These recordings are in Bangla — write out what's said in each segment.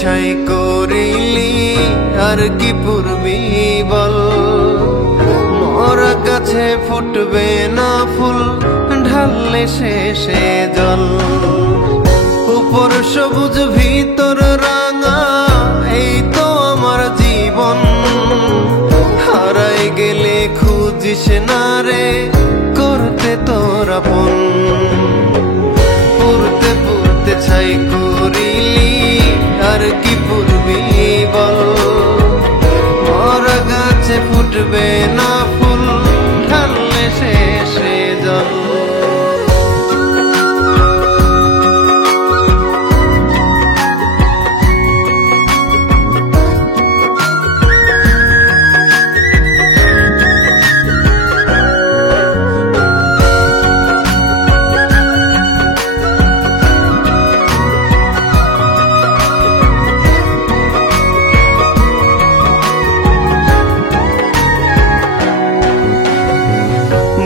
ছাই করিলি আর কি পুরবি বল। মরা গাছে ফুটবে না ফুল, ঢাললে শেষে জল। উপর সবুজ ভিতর রাঙা, এই তো আমার জীবন। হারাই গেলে খুঁজিস না রে, করতে তোর আপন। পুরতে পুরতে ছাই করিলি আর কি পুরবি বল। মরা গাছে ফুটবে না ফুল, ঢাললে শেষে জল।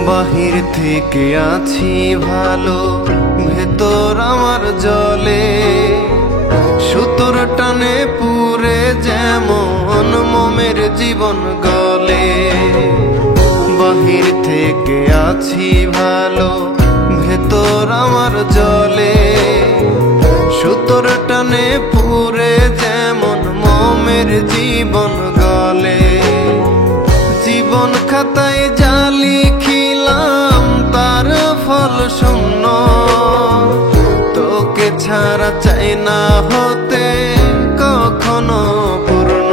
বাহির থেকে আছি ভালো, ভেতর আমার জলে। সুতোর টানে পুরে যেমন মোমের জীবন গলে। বাহির থেকে আছি ভালো, ভেতর আমার জলে। সুতোর টানে পুরে যেমন মোমের জীবন গলে। জীবন খাতায় যা লিখিলাম তার ফল শূন্য, তোকে ছাড়া চাই না হতে কখনো পূর্ণ।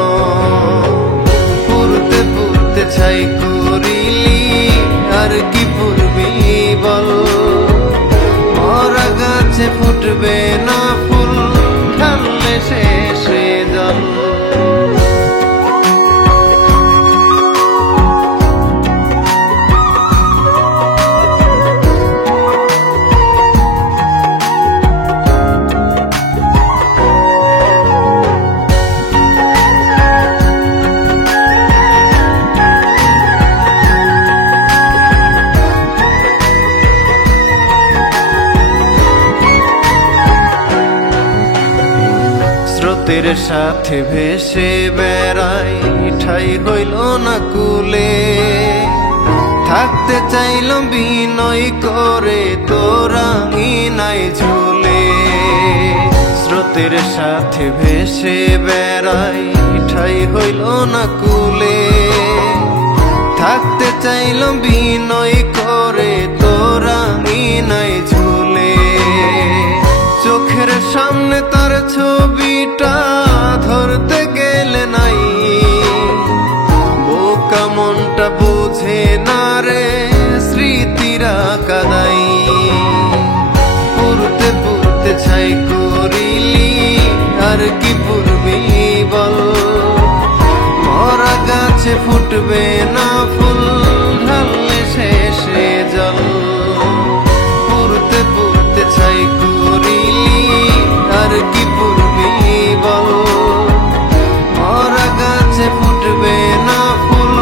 পুরতে পুরতে ছাই করিলি আর কি পুরবি বল। মরা গাছে ফুটবে না ফুল, ঢাললে শেষে জল। স্রোতের সাথে ভেসে বেড়াই, ঠাই হইল না কুলে। থাকতে চাইলাম বিনয় করে তোরা নাই ঝুলে। স্রোতের সাথে ভেসে বেড়াই, ঠাই হইল না কুলে। থাকতে চাইলাম বিনয় করে তোরা নাই ঝুলে। চোখের সামনে তার ছবিটা ধরতে গেলে নাই, বোকা মনটা বুঝে না রে, স্মৃতিরা কাদাই। পুরতে পুরতে ছাই করিলি আর কি পুরবি বল। মরা গাছে ফুটবে না ফুল, ঢাললে শেষে জল। পুরতে পুরতে ছাই করিলি আর কি পুরবি বল। মরা গাছে ফুটবে না ফুল,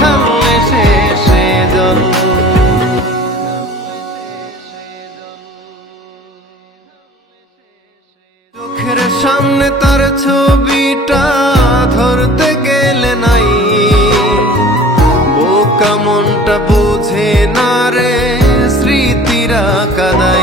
ঢাললে শেষে জল। চোখের সামনে তার ছবিটা ধরতে গেলে নাই, বোকা মনটা বুঝে না রে, স্মৃতিরা কাদাই।